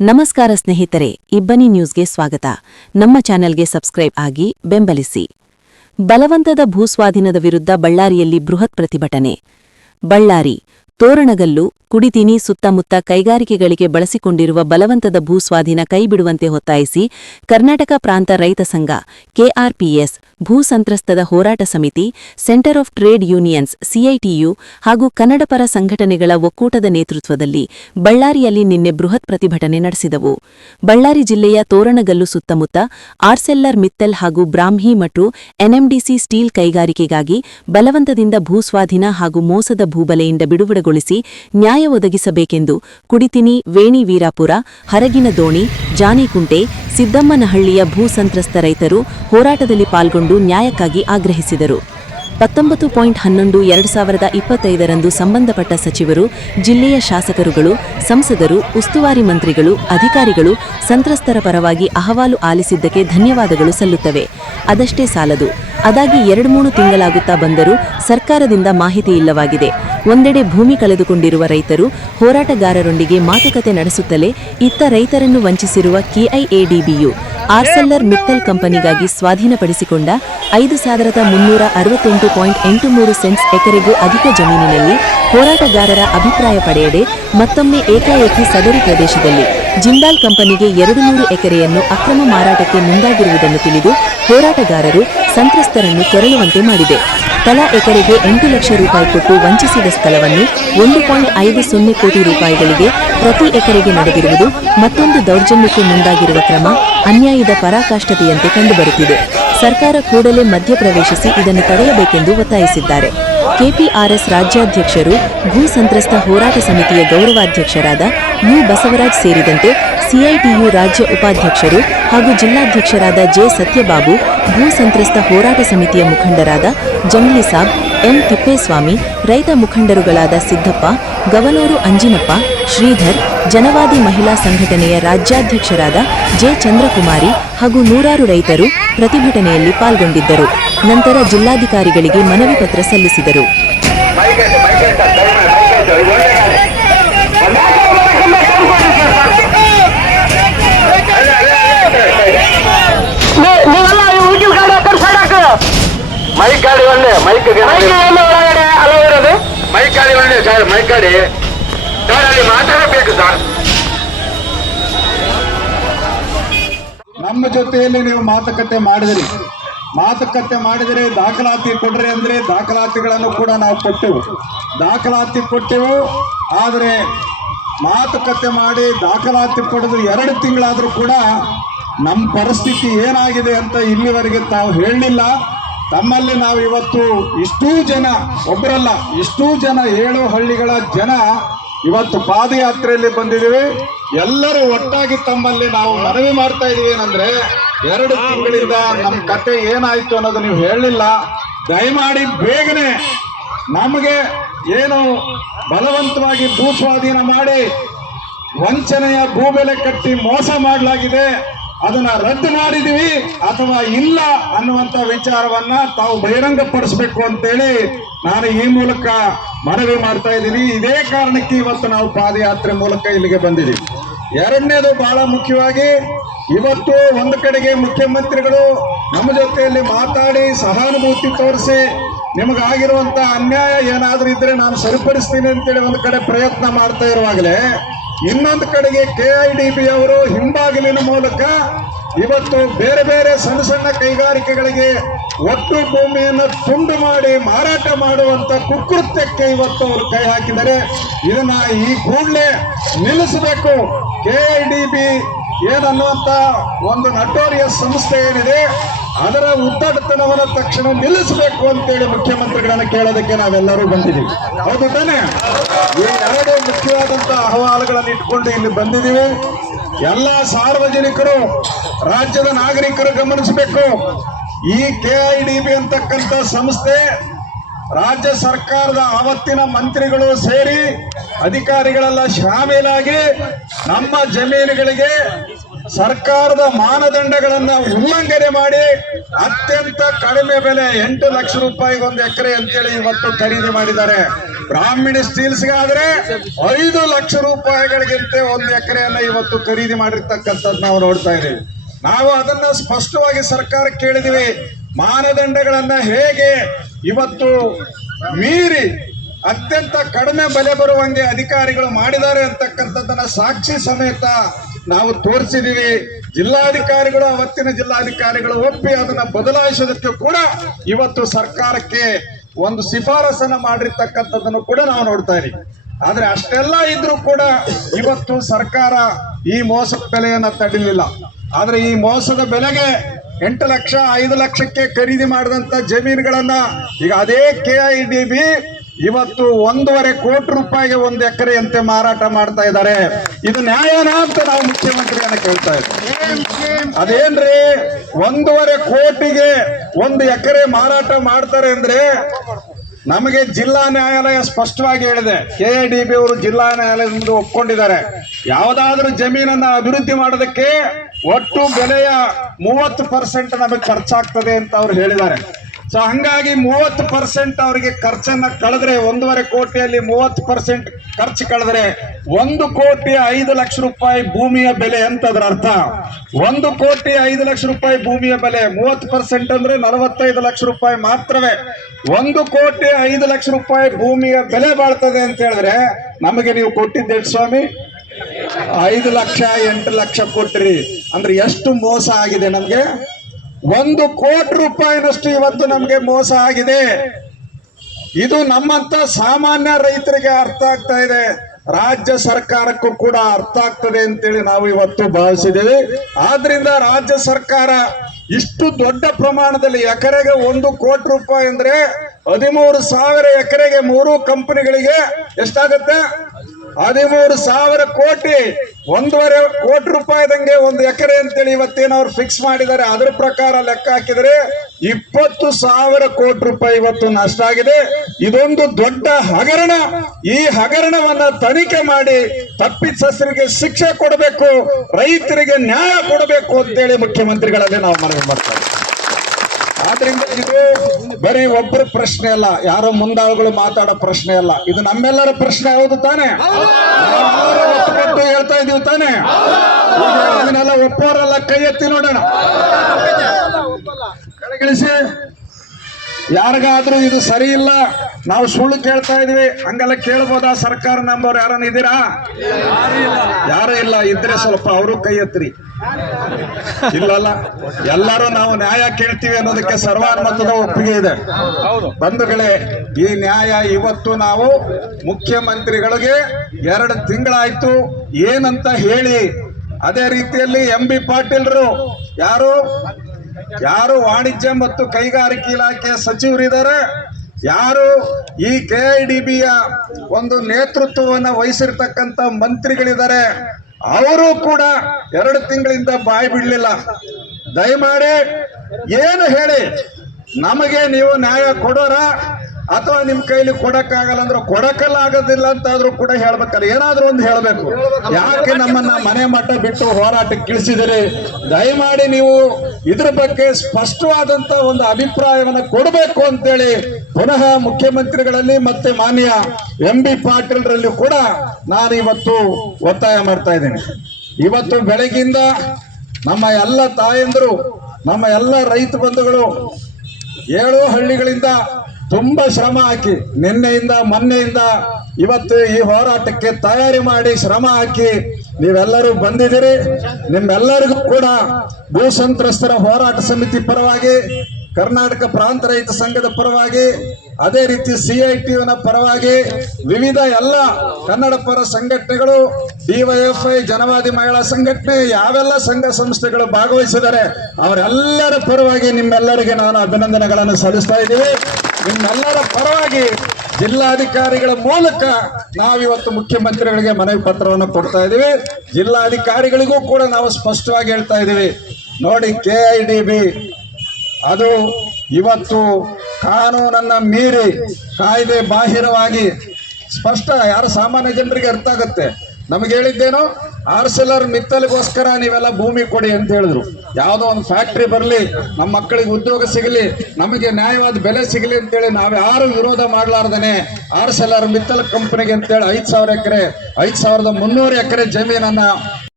ನಮಸ್ಕಾರ ಸ್ನೇಹಿತರೆ, ಇಬ್ಬನಿ ನ್ಯೂಸ್ಗೆ ಸ್ವಾಗತ. ನಮ್ಮ ಚಾನೆಲ್ಗೆ ಸಬ್ಸ್ಕ್ರೈಬ್ ಆಗಿ ಬೆಂಬಲಿಸಿ. ಬಲವಂತದ ಭೂಸ್ವಾಧೀನದ ವಿರುದ್ಧ ಬಳ್ಳಾರಿಯಲ್ಲಿ ಬೃಹತ್ ಪ್ರತಿಭಟನೆ. ಬಳ್ಳಾರಿ, ತೋರಣಗಲ್ಲು, ಕುಡಿತೀನಿ ಸುತ್ತಮುತ್ತ ಕೈಗಾರಿಕೆಗಳಿಗೆ ಬಳಸಿಕೊಂಡಿರುವ ಬಲವಂತದ ಭೂಸ್ವಾಧೀನ ಕೈಬಿಡುವಂತೆ ಒತ್ತಾಯಿಸಿ ಕರ್ನಾಟಕ ಪ್ರಾಂತ ರೈತ ಸಂಘ, ಕೆಆರ್ಪಿಎಸ್ ಭೂ ಸಂತ್ರಸ್ತದ ಹೋರಾಟ ಸಮಿತಿ, centre of trade unions, CITU ಹಾಗೂ ಕನ್ನಡಪರ ಸಂಘಟನೆಗಳ ಒಕ್ಕೂಟದ ನೇತೃತ್ವದಲ್ಲಿ ಬಳ್ಳಾರಿಯಲ್ಲಿ ನಿನ್ನೆ ಬೃಹತ್ ಪ್ರತಿಭಟನೆ ನಡೆಸಿದವು. ಬಳ್ಳಾರಿ ಜಿಲ್ಲೆಯ ತೋರಣಗಲ್ಲು ಸುತ್ತಮುತ್ತ ಆರ್ಸೆಲ್ಲರ್ ಮಿತ್ತಲ್ ಹಾಗೂ ಬ್ರಾಹ್ಮಿ ಮತ್ತು ಎನ್ಎಂಡಿಸಿ ಸ್ಟೀಲ್ ಕೈಗಾರಿಕೆಗಾಗಿ ಬಲವಂತದಿಂದ ಭೂಸ್ವಾಧೀನ ಹಾಗೂ ಮೋಸದ ಭೂಬಲೆಯಿಂದ ಬಿಡುಗಡೆಗೊಳಿಸಿ ನ್ಯಾಯ ಒದಗಿಸಬೇಕೆಂದು ಕುಡಿತಿನಿ, ವೇಣಿ ವೀರಾಪುರ ಹರಗಿನ ದೋಣಿ ಜಾನಿಕುಂಟೆ, ಸಿದ್ದಮ್ಮನಹಳ್ಳಿಯ ಭೂ ಸಂತ್ರಸ್ತ ರೈತರು ಹೋರಾಟದಲ್ಲಿ ಪಾಲ್ಗೊಂಡು ನ್ಯಾಯಕ್ಕಾಗಿ ಆಗ್ರಹಿಸಿದರು. ಹತ್ತೊಂಬತ್ತು ಪಾಯಿಂಟ್ ಹನ್ನೊಂದು ಎರಡು ಸಾವಿರದ ಇಪ್ಪತ್ತೈದರಂದು ಸಂಬಂಧಪಟ್ಟ ಸಚಿವರು, ಜಿಲ್ಲೆಯ ಶಾಸಕರುಗಳು, ಸಂಸದರು, ಉಸ್ತುವಾರಿ ಮಂತ್ರಿಗಳು, ಅಧಿಕಾರಿಗಳು ಸಂತ್ರಸ್ತರ ಪರವಾಗಿ ಅಹವಾಲು ಆಲಿಸಿದ್ದಕ್ಕೆ ಧನ್ಯವಾದಗಳು ಸಲ್ಲುತ್ತವೆ. ಅದಷ್ಟೇ ಸಾಲದು. ಅದಾಗಿ ಎರಡು ಮೂರು ತಿಂಗಳಾಗುತ್ತಾ ಬಂದರೂ ಸರ್ಕಾರದಿಂದ ಮಾಹಿತಿ ಇಲ್ಲವಾಗಿದೆ. ಒಂದೆಡೆ ಭೂಮಿ ಕಳೆದುಕೊಂಡಿರುವ ರೈತರು ಹೋರಾಟಗಾರರೊಂದಿಗೆ ಮಾತುಕತೆ ನಡೆಸುತ್ತಲೇ ಇತ್ತ ರೈತರನ್ನು ವಂಚಿಸಿರುವ ಕೆಐಎಡಿಬಿಯು ಆರ್ಸೆಲ್ಲರ್ ಮಿತ್ತಲ್ ಕಂಪನಿಗಾಗಿ ಸ್ವಾಧೀನಪಡಿಸಿಕೊಂಡ ಐದು ಸಾವಿರದ ಮುನ್ನೂರ ಅರವತ್ತೆಂಟು ಪಾಯಿಂಟ್ ಎಂಟು ಮೂರು ಸೆಂಟ್ಸ್ ಎಕರೆಗೂ ಅಧಿಕ ಜಮೀನಿನಲ್ಲಿ ಹೋರಾಟಗಾರರ ಅಭಿಪ್ರಾಯ ಪಡೆಯದೆ ಮತ್ತೊಮ್ಮೆ ಏಕಾಏಕಿ ಸದರಿ ಪ್ರದೇಶದಲ್ಲಿ ಜಿಂದಾಲ್ ಕಂಪನಿಗೆ ಎರಡು ನೂರು ಎಕರೆಯನ್ನು ಅಕ್ರಮ ಮಾರಾಟಕ್ಕೆ ಮುಂದಾಗಿರುವುದನ್ನು ತಿಳಿದು ಹೋರಾಟಗಾರರು ಸಂತ್ರಸ್ತರನ್ನು ತೆರಳುವಂತೆ ಮಾಡಿದೆ. ತಲಾ ಎಕರೆಗೆ ಎಂಟು ಲಕ್ಷ ರೂಪಾಯಿ ಕೊಟ್ಟು ವಂಚಿಸಿದ ಸ್ಥಳವನ್ನು ಒಂದು ಪಾಯಿಂಟ್ ಐದು ಸೊನ್ನೆ ಕೋಟಿ ರೂಪಾಯಿಗಳಿಗೆ ಪ್ರತಿ ಎಕರೆಗೆ ನಡೆದಿರುವುದು ಮತ್ತೊಂದು ದೌರ್ಜನ್ಯಕ್ಕೆ ಮುಂದಾಗಿರುವ ಕ್ರಮ ಅನ್ಯಾಯದ ಪರಾಕಾಷ್ಠತೆಯಂತೆ ಕಂಡುಬರುತ್ತಿದೆ. ಸರ್ಕಾರ ಕೂಡಲೇ ಮಧ್ಯಪ್ರವೇಶಿಸಿ ಇದನ್ನು ತಡೆಯಬೇಕೆಂದು ಒತ್ತಾಯಿಸಿದ್ದಾರೆ. ಕೆಪಿಆರ್ಎಸ್ ರಾಜ್ಯಾಧ್ಯಕ್ಷರು ಭೂ ಸಂತ್ರಸ್ತ ಹೋರಾಟ ಸಮಿತಿಯ ಗೌರವಾಧ್ಯಕ್ಷರಾದ ಯು ಬಸವರಾಜ್ ಸೇರಿದಂತೆ ಸಿಐಟಿಯು ರಾಜ್ಯ ಉಪಾಧ್ಯಕ್ಷರು ಹಾಗೂ ಜಿಲ್ಲಾಧ್ಯಕ್ಷರಾದ ಜೆ. ಸತ್ಯಬಾಬು, ಭೂ ಸಂತ್ರಸ್ತ ಹೋರಾಟ ಸಮಿತಿಯ ಮುಖಂಡರಾದ ಜಂಗ್ಲಿ ಸಾಬ್, ಎಂ. ತಿಪ್ಪೇಸ್ವಾಮಿ, ರೈತ ಮುಖಂಡರುಗಳಾದ ಸಿದ್ದಪ್ಪ, ಗವನೂರು ಅಂಜಿನಪ್ಪ, ಶ್ರೀಧರ್, ಜನವಾದಿ ಮಹಿಳಾ ಸಂಘಟನೆಯ ರಾಜ್ಯಾಧ್ಯಕ್ಷರಾದ ಜೆ. ಚಂದ್ರಕುಮಾರಿ ಹಾಗೂ ನೂರಾರು ರೈತರು ಪ್ರತಿಭಟನೆಯಲ್ಲಿ ಪಾಲ್ಗೊಂಡಿದ್ದರು. ನಂತರ ಜಿಲ್ಲಾಧಿಕಾರಿಗಳಿಗೆ ಮನವಿ ಪತ್ರ ಸಲ್ಲಿಸಿದರು. ಮೈಕೈತೆ ಒಳ್ಳೆ ಮೈಕ್ ಒಳಗಡೆ ಅಲೋ ಇರೋದು? ಮೈಕಾಡಿ ಒಳ್ಳೆ ಸರ್ ಮೈಕಾಡಿ ಗಾಡಿ. ಸರ್ ಅಲ್ಲಿ ಮಾತಾಡಬೇಕು ಸರ್ ನಮ್ಮ ಜೊತೆಯಲ್ಲಿ ನೀವು ಮಾತುಕತೆ ಮಾಡಿದಿರಿ. ಮಾತುಕತೆ ಮಾಡಿದರೆ ದಾಖಲಾತಿ ಕೊಡ್ರಿ ಅಂದ್ರೆ ದಾಖಲಾತಿಗಳನ್ನು ಕೂಡ ನಾವು ಕೊಟ್ಟೆವು. ದಾಖಲಾತಿ ಕೊಟ್ಟೆವು, ಆದರೆ ಮಾತುಕತೆ ಮಾಡಿ ದಾಖಲಾತಿ ಪಡೆದು ಎರಡು ತಿಂಗಳಾದರೂ ಕೂಡ ನಮ್ಮ ಪರಿಸ್ಥಿತಿ ಏನಾಗಿದೆ ಅಂತ ಇಲ್ಲಿವರೆಗೆ ತಾವು ಹೇಳಲಿಲ್ಲ. ತಮ್ಮಲ್ಲಿ ನಾವು ಇವತ್ತು ಇಷ್ಟೂ ಜನ ಒಬ್ಬರಲ್ಲ ಇಷ್ಟೂ ಜನ ಏಳು ಹಳ್ಳಿಗಳ ಜನ ಇವತ್ತು ಪಾದಯಾತ್ರೆಯಲ್ಲಿ ಬಂದಿದ್ದೀವಿ. ಎಲ್ಲರೂ ಒಟ್ಟಾಗಿ ತಮ್ಮಲ್ಲಿ ನಾವು ಮನವಿ ಮಾಡ್ತಾ ಇದೀವಿ ಏನಂದ್ರೆ, ಎರಡು ತಿಂಗಳಿಂದ ನಮ್ಮ ಕತೆ ಏನಾಯ್ತು ಅನ್ನೋದು ನೀವು ಹೇಳಲಿಲ್ಲ ದಯಮಾಡಿ ಬೇಗನೆ ನಮಗೆ ಏನು ಬಲವಂತವಾಗಿ ಭೂ ಸ್ವಾಧೀನ ಮಾಡಿ, ವಂಚನೆಯ ಭೂಬೆಲೆ ಕಟ್ಟಿ ಮೋಸ ಮಾಡಲಾಗಿದೆ. ಅದನ್ನ ರದ್ದು ಮಾಡಿದೀವಿ ಅಥವಾ ಇಲ್ಲ ಅನ್ನುವಂತ ವಿಚಾರವನ್ನ ತಾವು ಬಹಿರಂಗಪಡಿಸಬೇಕು ಅಂತೇಳಿ ನಾನು ಈ ಮೂಲಕ ಮನವಿ ಮಾಡ್ತಾ ಇದ್ದೀನಿ. ಇದೇ ಕಾರಣಕ್ಕೆ ಇವತ್ತು ನಾವು ಪಾದಯಾತ್ರೆ ಮೂಲಕ ಇಲ್ಲಿಗೆ ಬಂದಿದ್ದೀವಿ. ಎರಡನೇದು ಬಹಳ ಮುಖ್ಯವಾಗಿ ಇವತ್ತು ಒಂದು ಕಡೆಗೆ ಮುಖ್ಯಮಂತ್ರಿಗಳು ನಮ್ಮ ಜೊತೆಯಲ್ಲಿ ಮಾತಾಡಿ ಸಹಾನುಭೂತಿ ತೋರಿಸಿ ನಿಮಗಾಗಿರುವಂತ ಅನ್ಯಾಯ ಏನಾದರೂ ಇದ್ರೆ ನಾನು ಸರಿಪಡಿಸ್ತೀನಿ ಅಂತೇಳಿ ಒಂದು ಕಡೆ ಪ್ರಯತ್ನ ಮಾಡ್ತಾ ಇರುವಾಗಲೇ ಇನ್ನೊಂದು ಕಡೆಗೆ ಕೆ ಐ ಡಿ ಬಿ ಅವರು ಹಿಂಬಾಗಿಲಿನ ಮೂಲಕ ಇವತ್ತು ಬೇರೆ ಬೇರೆ ಸಣ್ಣ ಸಣ್ಣ ಕೈಗಾರಿಕೆಗಳಿಗೆ ಒಟ್ಟು ಭೂಮಿಯನ್ನು ತುಂಡು ಮಾಡಿ ಮಾರಾಟ ಮಾಡುವಂತ ಕುಕೃತ್ಯಕ್ಕೆ ಇವತ್ತು ಅವರು ಕೈ ಹಾಕಿದರೆ ಇದನ್ನ ಈ ಕೂಡಲೇ ನಿಲ್ಲಿಸಬೇಕು. ಕೆ ಐ ಡಿ ಬಿ ಏನನ್ನುವಂತ ಒಂದು ನಟೋರಿಯಸ್ ಸಂಸ್ಥೆ ಏನಿದೆ, ಅದರ ಉದ್ದಟತನವನ್ನು ತಕ್ಷಣ ನಿಲ್ಲಿಸಬೇಕು ಅಂತೇಳಿ ಮುಖ್ಯಮಂತ್ರಿಗಳನ್ನು ಕೇಳೋದಕ್ಕೆ ನಾವೆಲ್ಲರೂ ಬಂದಿದ್ದೀವಿ. ಹೌದು ತಾನೆ? ಈ ಎರಡು ಮುಖ್ಯವಾದಂಥ ಅಹವಾಲುಗಳನ್ನು ಇಟ್ಕೊಂಡು ಇಲ್ಲಿ ಬಂದಿದ್ದೀವಿ. ಎಲ್ಲ ಸಾರ್ವಜನಿಕರು, ರಾಜ್ಯದ ನಾಗರಿಕರು ಗಮನಿಸಬೇಕು. ಈ ಕೆ ಐ ಡಿ ಬಿ ಅಂತಕ್ಕಂಥ ಸಂಸ್ಥೆ, ರಾಜ್ಯ ಸರ್ಕಾರದ ಆವತ್ತಿನ ಮಂತ್ರಿಗಳು ಸೇರಿ ಅಧಿಕಾರಿಗಳೆಲ್ಲ ಶಾಮೀಲಾಗಿ ನಮ್ಮ ಜಮೀನುಗಳಿಗೆ ಸರ್ಕಾರದ ಮಾನದಂಡಗಳನ್ನ ಉಲ್ಲಂಘನೆ ಮಾಡಿ ಅತ್ಯಂತ ಕಡಿಮೆ ಬೆಲೆ ಎಂಟು ಲಕ್ಷ ರೂಪಾಯಿಗೆ ಒಂದು ಎಕರೆ ಅಂತೇಳಿ ಇವತ್ತು ಖರೀದಿ ಮಾಡಿದ್ದಾರೆ. ಬ್ರಾಹ್ಮಣಿ ಸ್ಟೀಲ್ಸ್ಗಾದ್ರೆ ಐದು ಲಕ್ಷ ರೂಪಾಯಿಗಳಿಗಿಂತ ಒಂದು ಎಕರೆಯನ್ನ ಇವತ್ತು ಖರೀದಿ ಮಾಡಿರ್ತಕ್ಕಂಥದ್ದು ನಾವು ನೋಡ್ತಾ ಇದ್ದೀವಿ. ನಾವು ಅದನ್ನ ಸ್ಪಷ್ಟವಾಗಿ ಸರ್ಕಾರ ಕೇಳಿದೀವಿ ಮಾನದಂಡಗಳನ್ನ ಹೇಗೆ ಇವತ್ತು ಮೀರಿ ಅತ್ಯಂತ ಕಡಿಮೆ ಬೆಲೆ ಬರುವಂಗೆ ಅಧಿಕಾರಿಗಳು ಮಾಡಿದ್ದಾರೆ ಅಂತಕ್ಕಂಥದ್ದನ್ನ ಸಾಕ್ಷಿ ಸಮೇತ ನಾವು ತೋರಿಸಿದೀವಿ. ಜಿಲ್ಲಾಧಿಕಾರಿಗಳು, ಅವತ್ತಿನ ಜಿಲ್ಲಾಧಿಕಾರಿಗಳು ಒಪ್ಪಿ ಅದನ್ನ ಬದಲಾಯಿಸೋದಕ್ಕೆ ಕೂಡ ಇವತ್ತು ಸರ್ಕಾರಕ್ಕೆ ಒಂದು ಶಿಫಾರಸನ್ನ ಮಾಡಿರ್ತಕ್ಕಂಥದ್ದನ್ನು ಕೂಡ ನಾವು ನೋಡ್ತಾ ಇದೀವಿ ಆದ್ರೆ ಅಷ್ಟೆಲ್ಲ ಇದ್ರೂ ಕೂಡ ಇವತ್ತು ಸರ್ಕಾರ ಈ ಮೋಸದ ಬೆಲೆಯನ್ನ ತಡಿಲಿಲ್ಲ. ಆದ್ರೆ ಈ ಮೋಸದ ಬೆಲೆಗೆ ಎಂಟು ಲಕ್ಷ, ಐದು ಲಕ್ಷಕ್ಕೆ ಖರೀದಿ ಮಾಡಿದಂತ ಜಮೀನುಗಳನ್ನ ಈಗ ಅದೇ ಕೆ ಐ ಡಿ ಬಿ ಇವತ್ತು ಒಂದೂವರೆ ಕೋಟಿ ರೂಪಾಯಿಗೆ ಒಂದು ಎಕರೆಯಂತೆ ಮಾರಾಟ ಮಾಡ್ತಾ ಇದ್ದಾರೆ. ಇದು ನ್ಯಾಯನಾ ಅಂತ ನಾವು ಮುಖ್ಯಮಂತ್ರಿಯನ್ನು ಕೇಳ್ತಾ ಇದ್ದೀವಿ. ಅದೇನ್ರಿ? ಒಂದೂವರೆ ಕೋಟಿಗೆ ಒಂದು ಎಕರೆ ಮಾರಾಟ ಮಾಡ್ತಾರೆ ಅಂದ್ರೆ ನಮಗೆ ಜಿಲ್ಲಾ ನ್ಯಾಯಾಲಯ ಸ್ಪಷ್ಟವಾಗಿ ಹೇಳಿದೆ. ಕೆ ಡಿ ಬಿ ಅವರು ಜಿಲ್ಲಾ ನ್ಯಾಯಾಲಯದ ಮುಂದೆ ಒಪ್ಕೊಂಡಿದ್ದಾರೆ. ಯಾವುದಾದ್ರೂ ಜಮೀನನ್ನ ಅಭಿವೃದ್ಧಿ ಮಾಡೋದಕ್ಕೆ ಒಟ್ಟು ಬೆಲೆಯ ಮೂವತ್ತು ಪರ್ಸೆಂಟ್ ನಮಗೆ ಖರ್ಚಾಗ್ತದೆ ಅಂತ ಅವ್ರು ಹೇಳಿದ್ದಾರೆ. ಸೊ ಹಂಗಾಗಿ ಮೂವತ್ತು ಪರ್ಸೆಂಟ್ ಅವರಿಗೆ ಖರ್ಚನ್ನ ಕಳೆದ್ರೆ ಒಂದೂವರೆ ಕೋಟಿಯಲ್ಲಿ ಮೂವತ್ತು ಪರ್ಸೆಂಟ್ ಖರ್ಚು ಕಳೆದ್ರೆ ಒಂದು ಕೋಟಿ ಐದು ಲಕ್ಷ ರೂಪಾಯಿ ಭೂಮಿಯ ಬೆಲೆ ಅಂತ ಅದರ ಅರ್ಥ. ಒಂದು ಕೋಟಿ ಐದು ಲಕ್ಷ ರೂಪಾಯಿ ಭೂಮಿಯ ಬೆಲೆ ಮೂವತ್ತು ಪರ್ಸೆಂಟ್ ಅಂದ್ರೆ ನಲವತ್ತೈದು ಲಕ್ಷ ರೂಪಾಯಿ ಮಾತ್ರವೇ. ಒಂದು ಕೋಟಿ ಐದು ಲಕ್ಷ ರೂಪಾಯಿ ಭೂಮಿಯ ಬೆಲೆ ಬಾಳ್ತದೆ ಅಂತ ಹೇಳಿದ್ರೆ ನಮಗೆ ನೀವು ಕೊಟ್ಟಿದ್ದೇಟ್ ಸ್ವಾಮಿ? ಐದು ಲಕ್ಷ ಎಂಟು ಲಕ್ಷ ಕೊಟ್ರಿ. ಅಂದ್ರೆ ಎಷ್ಟು ಮೋಸ ಆಗಿದೆ ನಮ್ಗೆ? ಒಂದು ಕೋಟಿ ರೂಪಾಯಿನಷ್ಟು ಇವತ್ತು ನಮಗೆ ಮೋಸ ಆಗಿದೆ. ಇದು ನಮ್ಮಂತ ಸಾಮಾನ್ಯ ರೈತರಿಗೆ ಅರ್ಥ ಆಗ್ತಾ ಇದೆ. ರಾಜ್ಯ ಸರ್ಕಾರಕ್ಕೂ ಕೂಡ ಅರ್ಥ ಆಗ್ತದೆ ಅಂತೇಳಿ ನಾವು ಇವತ್ತು ಭಾವಿಸಿದ್ದೇವೆ. ಆದ್ರಿಂದ ರಾಜ್ಯ ಸರ್ಕಾರ ಇಷ್ಟು ದೊಡ್ಡ ಪ್ರಮಾಣದಲ್ಲಿ ಎಕರೆಗೆ ಒಂದು ಕೋಟಿ ರೂಪಾಯಿ ಅಂದ್ರೆ ಹದಿಮೂರು ಸಾವಿರ ಎಕರೆಗೆ ಮೂರು ಕಂಪನಿಗಳಿಗೆ ಎಷ್ಟಾಗುತ್ತೆ? ಹದಿಮೂರು ಸಾವಿರ ಕೋಟಿ ಒಂದೂವರೆ ಕೋಟಿ ರೂಪಾಯಿದಂಗೆ ಒಂದು ಎಕರೆ ಅಂತೇಳಿ ಇವತ್ತೇನು ಅವ್ರು ಫಿಕ್ಸ್ ಮಾಡಿದ್ದಾರೆ. ಅದ್ರ ಪ್ರಕಾರ ಲೆಕ್ಕ ಹಾಕಿದರೆ ಇಪ್ಪತ್ತು ಸಾವಿರ ಕೋಟಿ ರೂಪಾಯಿ ಇವತ್ತು ನಷ್ಟ ಆಗಿದೆ. ಇದೊಂದು ದೊಡ್ಡ ಹಗರಣ. ಈ ಹಗರಣವನ್ನ ತನಿಖೆ ಮಾಡಿ ತಪ್ಪಿತಸ್ಥರಿಗೆ ಶಿಕ್ಷೆ ಕೊಡಬೇಕು, ರೈತರಿಗೆ ನ್ಯಾಯ ಕೊಡಬೇಕು ಅಂತೇಳಿ ಮುಖ್ಯಮಂತ್ರಿಗಳಲ್ಲಿ ನಾವು ಮನವಿ ಮಾಡ್ತೇವೆ ಆದ್ರಿಂದ ಇದು ಬರೀ ಒಬ್ಬರ ಪ್ರಶ್ನೆ ಅಲ್ಲ, ಯಾರೋ ಮುಂದಾಳುಗಳು ಮಾತಾಡೋ ಪ್ರಶ್ನೆ ಅಲ್ಲ. ಇದು ನಮ್ಮೆಲ್ಲರ ಪ್ರಶ್ನೆ, ಹೌದು ತಾನೆ? ಒಟ್ಟು ಹೇಳ್ತಾ ಇದೀವಿ ತಾನೆ? ಅದನ್ನೆಲ್ಲ ಒಪ್ಪೋರಲ್ಲ, ಕೈ ಎತ್ತಿ ನೋಡೋಣ. ಕೆಳಗಿಳಿಸಿ. ಯಾರಿಗಾದ್ರೂ ಇದು ಸರಿ ಇಲ್ಲ ನಾವು ಸುಳ್ಳು ಕೇಳ್ತಾ ಇದ್ವಿ ಹಂಗೆಲ್ಲ ಕೇಳ್ಬೋದಾ? ಸರ್ಕಾರ ನಂಬೋರು ಯಾರನ್ನ ಇದ್ದೀರಾ? ಯಾರು ಇಲ್ಲ ಇದ್ರೆ ಸ್ವಲ್ಪ ಅವರು ಕೈ ಎತ್ತರಿ ಇಲ್ಲಲ್ಲ ಎಲ್ಲರೂ ನಾವು ನ್ಯಾಯ ಕೇಳ್ತೀವಿ ಅನ್ನೋದಕ್ಕೆ ಸರ್ವಾನುಮತದ ಒಪ್ಪಿಗೆ ಇದೆ. ಬಂಧುಗಳೇ ಈ ನ್ಯಾಯ ಇವತ್ತು ನಾವು ಮುಖ್ಯಮಂತ್ರಿಗಳಿಗೆ ಎರಡು ತಿಂಗಳಾಯ್ತು ಏನಂತ ಹೇಳಿ ಅದೇ ರೀತಿಯಲ್ಲಿ ಎಂ ಬಿ ಪಾಟೀಲ್ರು ಯಾರು? ಯಾರು ವಾಣಿಜ್ಯ ಮತ್ತು ಕೈಗಾರಿಕೆ ಇಲಾಖೆಯ ಸಚಿವರಿದ್ದಾರೆ, ಯಾರು ಈ ಕೆ ಡಿ ಬಿಯ ಒಂದು ನೇತೃತ್ವವನ್ನು ವಹಿಸಿರ್ತಕ್ಕಂಥ ಮಂತ್ರಿಗಳಿದ್ದಾರೆ, ಅವರು ಕೂಡ ಎರಡು ತಿಂಗಳಿಂದ ಬಾಯಿ ಬಿಡಲಿಲ್ಲ ದಯಮಾಡಿ ಏನು ಹೇಳಿ? ನಮಗೆ ನೀವು ನ್ಯಾಯ ಕೊಡೋರ? ಅಥವಾ ನಿಮ್ ಕೈಲಿ ಕೊಡಕ್ಕಾಗಲ್ಲ ಅಂದ್ರೆ ಕೊಡಕಲ್ಲಾಗೋದಿಲ್ಲ ಅಂತಾದ್ರೂ ಕೂಡ ಹೇಳ್ಬೇಕಲ್ಲ. ಏನಾದ್ರೂ ಒಂದು ಹೇಳ್ಬೇಕು. ಯಾಕೆ ನಮ್ಮನ್ನ ಮನೆ ಮಟ್ಟ ಬಿಟ್ಟು ಹೋರಾಟಕ್ಕೆ ಇಳಿಸಿದಿರಿ? ದಯಮಾಡಿ ನೀವು ಇದ್ರ ಬಗ್ಗೆ ಸ್ಪಷ್ಟವಾದಂತ ಒಂದು ಅಭಿಪ್ರಾಯವನ್ನು ಕೊಡಬೇಕು ಅಂತೇಳಿ ಪುನಃ ಮುಖ್ಯಮಂತ್ರಿಗಳಲ್ಲಿ ಮತ್ತೆ ಮಾನ್ಯ ಎಂ ಬಿ ಪಾಟೀಲ್ರಲ್ಲಿ ಕೂಡ ನಾನು ಇವತ್ತು ಒತ್ತಾಯ ಮಾಡ್ತಾ ಇದ್ದೇನೆ. ಇವತ್ತು ಬೆಳಗಿಂದ ನಮ್ಮ ಎಲ್ಲ ತಾಯಂದರು ನಮ್ಮ ಎಲ್ಲ ರೈತ ಬಂಧುಗಳು ಏಳು ಹಳ್ಳಿಗಳಿಂದ ತುಂಬಾ ಶ್ರಮ ಹಾಕಿ, ನಿನ್ನೆಯಿಂದ ಮೊನ್ನೆಯಿಂದ ಇವತ್ತು ಈ ಹೋರಾಟಕ್ಕೆ ತಯಾರಿ ಮಾಡಿ ಶ್ರಮ ಹಾಕಿ ನೀವೆಲ್ಲರೂ ಬಂದಿದ್ದೀರಿ. ನಿಮ್ಮೆಲ್ಲರಿಗೂ ಕೂಡ ಭೂ ಸಂತ್ರಸ್ತರ ಹೋರಾಟ ಸಮಿತಿ ಪರವಾಗಿ, ಕರ್ನಾಟಕ ಪ್ರಾಂತ ರೈತ ಸಂಘದ ಪರವಾಗಿ, ಅದೇ ರೀತಿ ಸಿ ಐ ಟಿ ಪರವಾಗಿ ವಿವಿಧ ಎಲ್ಲ ಕನ್ನಡ ಪರ ಸಂಘಟನೆಗಳು ಡಿವೈಎಫ್ಐ ಜನವಾದಿ ಮಹಿಳಾ ಸಂಘಟನೆ, ಯಾವೆಲ್ಲ ಸಂಘ ಸಂಸ್ಥೆಗಳು ಭಾಗವಹಿಸಿದ್ದಾರೆ, ಅವರೆಲ್ಲರ ಪರವಾಗಿ ನಿಮ್ಮೆಲ್ಲರಿಗೆ ನಾನು ಅಭಿನಂದನೆಗಳನ್ನು ಸಲ್ಲಿಸ್ತಾ ಇದ್ದೀವಿ. ನಿಮ್ಮೆಲ್ಲರ ಪರವಾಗಿ ಜಿಲ್ಲಾಧಿಕಾರಿಗಳ ಮೂಲಕ ನಾವಿವತ್ತು ಮುಖ್ಯಮಂತ್ರಿಗಳಿಗೆ ಮನವಿ ಪತ್ರವನ್ನು ಕೊಡ್ತಾ ಇದ್ದೀವಿ. ಜಿಲ್ಲಾಧಿಕಾರಿಗಳಿಗೂ ಕೂಡ ನಾವು ಸ್ಪಷ್ಟವಾಗಿ ಹೇಳ್ತಾ ಇದ್ದೀವಿ. ನೋಡಿ ಕೆ ಐ ಡಿ ಬಿ ಅದು ಇವತ್ತು ಕಾನೂನನ್ನು ಮೀರಿ ಕಾಯ್ದೆ ಬಾಹಿರವಾಗಿ ಸ್ಪಷ್ಟ, ಯಾರು ಸಾಮಾನ್ಯ ಜನರಿಗೆ ಅರ್ಥ ಆಗುತ್ತೆ? ನಮಗೆ ಹೇಳಿದ್ದೇನು? ಆರ್ಸೆಲರ್ ಮಿತ್ತಲ್ಗೋಸ್ಕರ ನೀವೆಲ್ಲ ಭೂಮಿ ಕೊಡಿ ಅಂತ ಹೇಳಿದ್ರು. ಯಾವುದೋ ಒಂದು ಫ್ಯಾಕ್ಟ್ರಿ ಬರಲಿ, ನಮ್ಮ ಮಕ್ಕಳಿಗೆ ಉದ್ಯೋಗ ಸಿಗಲಿ, ನಮಗೆ ನ್ಯಾಯವಾದ ಬೆಲೆ ಸಿಗಲಿ ಅಂತೇಳಿ ನಾವು ಯಾರು ವಿರೋಧ ಮಾಡಲಾರ್ದೇ ಆರ್ಸೆಲರ್ ಮಿತ್ತಲ್ ಕಂಪನಿಗೆ ಅಂತೇಳಿ ಐದು ಸಾವಿರ ಎಕರೆ, ಐದು ಸಾವಿರದ ಮುನ್ನೂರು ಎಕರೆ ಜಮೀನನ್ನ